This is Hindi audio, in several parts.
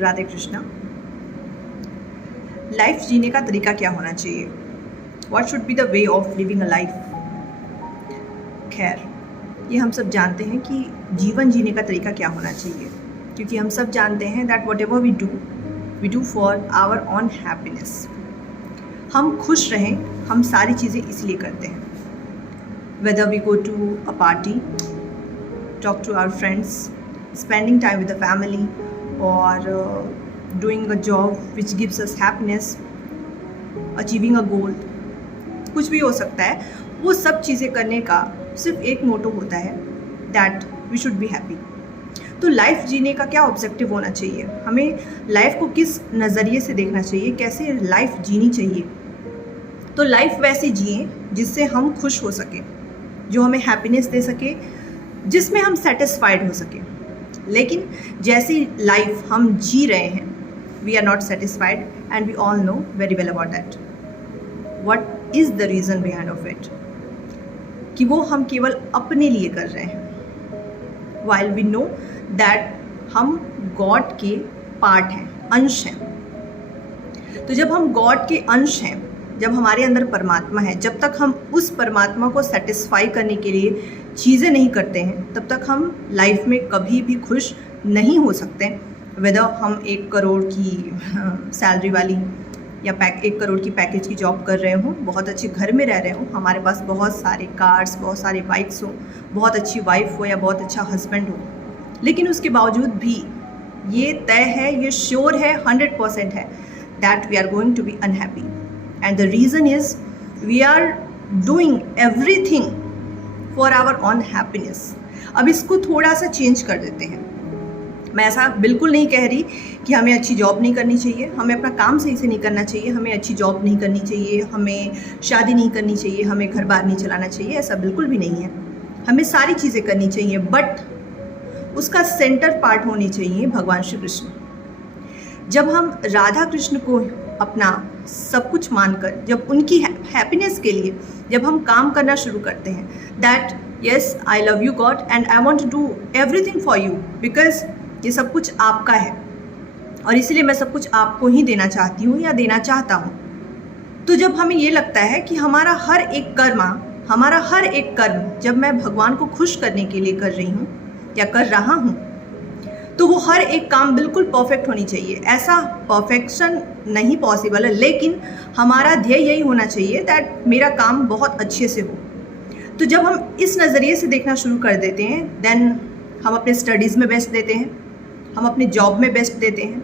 राधे कृष्णा। लाइफ जीने का तरीका क्या होना चाहिए? What should be the way of living a life? खैर, ये हम सब जानते हैं कि जीवन जीने का तरीका क्या होना चाहिए, क्योंकि हम सब जानते हैं that whatever we do for our own happiness. हम खुश रहें, हम सारी चीज़ें इसलिए करते हैं। Whether we go to a party, talk to our friends, spending time with the family, or doing a job which gives us happiness, achieving a goal, कुछ भी हो सकता है। वो सब चीज़ें करने का सिर्फ एक मोटो होता है, that we should be happy. तो लाइफ जीने का क्या ऑब्जेक्टिव होना चाहिए? हमें लाइफ को किस नज़रिए से देखना चाहिए, कैसे लाइफ जीनी चाहिए? तो लाइफ वैसे जिए जिससे हम खुश हो सके, जो हमें हैप्पीनेस दे सके, जिसमें हम सेटिस्फाइड हो सके। लेकिन जैसी लाइफ हम जी रहे हैं, we are not satisfied and we all know very well about that. What is the reason behind of it? कि वो हम केवल अपने लिए कर रहे हैं, वाइल वी नो दैट हम गॉड के पार्ट हैं, अंश हैं। तो जब हम गॉड के अंश हैं, जब हमारे अंदर परमात्मा है, जब तक हम उस परमात्मा को सेटिस्फाई करने के लिए चीज़ें नहीं करते हैं, तब तक हम लाइफ में कभी भी खुश नहीं हो सकते। वेदर हम 1 करोड़ की सैलरी वाली या 1 करोड़ की पैकेज की जॉब कर रहे हों, बहुत अच्छे घर में रह रहे हों, हमारे पास बहुत सारे कार्स, बहुत सारे बाइक्स हों, बहुत अच्छी वाइफ हो या बहुत अच्छा हस्बैंड हो, लेकिन उसके बावजूद भी ये तय है, ये श्योर है, 100% है that we are going to be unhappy. And the reason is we are doing everything for our own happiness। अब इसको थोड़ा सा चेंज कर देते हैं। मैं ऐसा बिल्कुल नहीं कह रही कि हमें अच्छी जॉब नहीं करनी चाहिए, हमें अपना काम सही से नहीं करना चाहिए, हमें अच्छी जॉब नहीं करनी चाहिए, हमें शादी नहीं करनी चाहिए, हमें घर बार नहीं चलाना चाहिए, ऐसा बिल्कुल भी नहीं है। हमें सारी चीज़ें करनी चाहिए, बट उसका सेंटर पार्ट होनी चाहिए भगवान श्री कृष्ण। जब हम राधा कृष्ण को अपना सब कुछ मानकर, जब उनकी हैप्पीनेस के लिए जब हम काम करना शुरू करते हैं, that yes I love you God and I want to do everything for you, because ये सब कुछ आपका है और इसलिए मैं सब कुछ आपको ही देना चाहती हूँ या देना चाहता हूँ। तो जब हमें ये लगता है कि हमारा हर एक कर्म जब मैं भगवान को खुश करने के लिए कर रही हूँ या कर रहा हूँ, तो वो हर एक काम बिल्कुल परफेक्ट होनी चाहिए। ऐसा परफेक्शन नहीं पॉसिबल है, लेकिन हमारा ध्येय यही होना चाहिए दैट मेरा काम बहुत अच्छे से हो। तो जब हम इस नज़रिए से देखना शुरू कर देते हैं, देन हम अपने स्टडीज़ में बेस्ट देते हैं, हम अपने जॉब में बेस्ट देते हैं,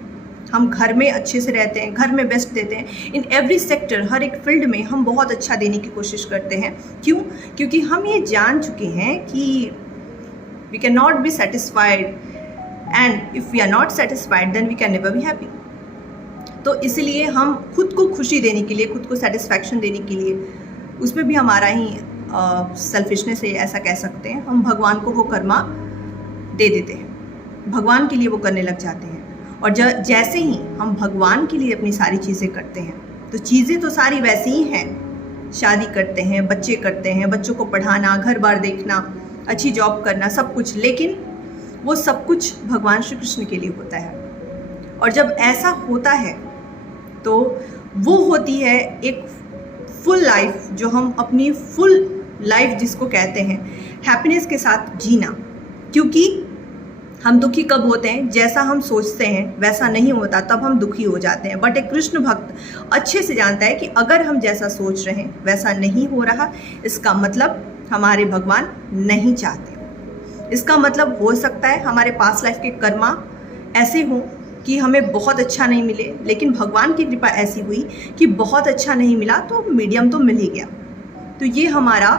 हम घर में अच्छे से रहते हैं, घर में बेस्ट देते हैं। इन एवरी सेक्टर, हर एक फील्ड में हम बहुत अच्छा देने की कोशिश करते हैं। क्यों? क्योंकि हम ये जान चुके हैं कि we can not be satisfied, and if we are not satisfied then we can never be happy. तो इसलिए हम खुद को खुशी देने के लिए, खुद को सेटिस्फैक्शन देने के लिए, उसमें भी हमारा ही सेल्फिशनेस है, ऐसा कह सकते हैं, हम भगवान को वो कर्मा दे देते हैं, भगवान के लिए वो करने लग जाते हैं। और जैसे ही हम भगवान के लिए अपनी सारी चीज़ें करते हैं, तो चीज़ें तो सारी वैसी ही हैं। शादी करते हैं, बच्चे करते हैं, बच्चों को पढ़ाना, घर बार देखना, अच्छी जॉब करना, सब कुछ, लेकिन वो सब कुछ भगवान श्री कृष्ण के लिए होता है। और जब ऐसा होता है तो वो होती है एक फुल लाइफ, जो हम अपनी फुल लाइफ जिसको कहते हैं हैप्पीनेस के साथ जीना। क्योंकि हम दुखी कब होते हैं? जैसा हम सोचते हैं वैसा नहीं होता, तब हम दुखी हो जाते हैं। बट एक कृष्ण भक्त अच्छे से जानता है कि अगर हम जैसा सोच रहे हैं वैसा नहीं हो रहा, इसका मतलब हमारे भगवान नहीं चाहते। इसका मतलब हो सकता है हमारे पास्ट लाइफ के कर्मा ऐसे हों कि हमें बहुत अच्छा नहीं मिले, लेकिन भगवान की कृपा ऐसी हुई कि बहुत अच्छा नहीं मिला तो मीडियम तो मिल ही गया। तो ये हमारा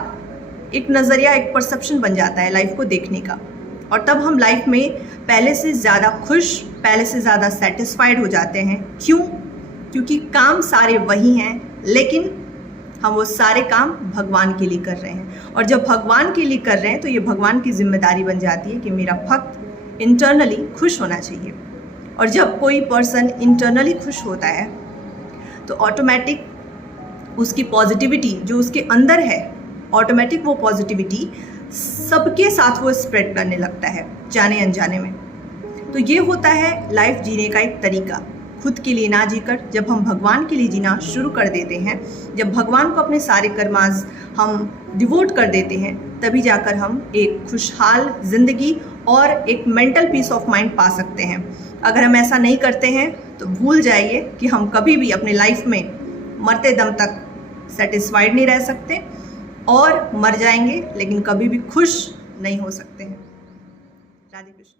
एक नज़रिया, एक परसेप्शन बन जाता है लाइफ को देखने का, और तब हम लाइफ में पहले से ज़्यादा खुश, पहले से ज़्यादा सेटिस्फाइड हो जाते हैं। क्यों? क्योंकि काम सारे वही हैं, लेकिन हम वो सारे काम भगवान के लिए कर रहे हैं। और जब भगवान के लिए कर रहे हैं तो ये भगवान की जिम्मेदारी बन जाती है कि मेरा भक्त इंटरनली खुश होना चाहिए। और जब कोई पर्सन इंटरनली खुश होता है तो ऑटोमेटिक उसकी पॉजिटिविटी जो उसके अंदर है, ऑटोमेटिक वो पॉजिटिविटी सबके साथ वो स्प्रेड करने लगता है, जाने अनजाने में। तो ये होता है लाइफ जीने का एक तरीका। खुद के लिए ना जीकर जब हम भगवान के लिए जीना शुरू कर देते हैं, जब भगवान को अपने सारे कर्मास हम डिवोट कर देते हैं, तभी जाकर हम एक खुशहाल ज़िंदगी और एक मेंटल पीस ऑफ माइंड पा सकते हैं। अगर हम ऐसा नहीं करते हैं तो भूल जाइए कि हम कभी भी अपने लाइफ में मरते दम तक सेटिस्फाइड नहीं रह सकते और मर जाएंगे लेकिन कभी भी खुश नहीं हो सकते हैं। राधे कृष्ण।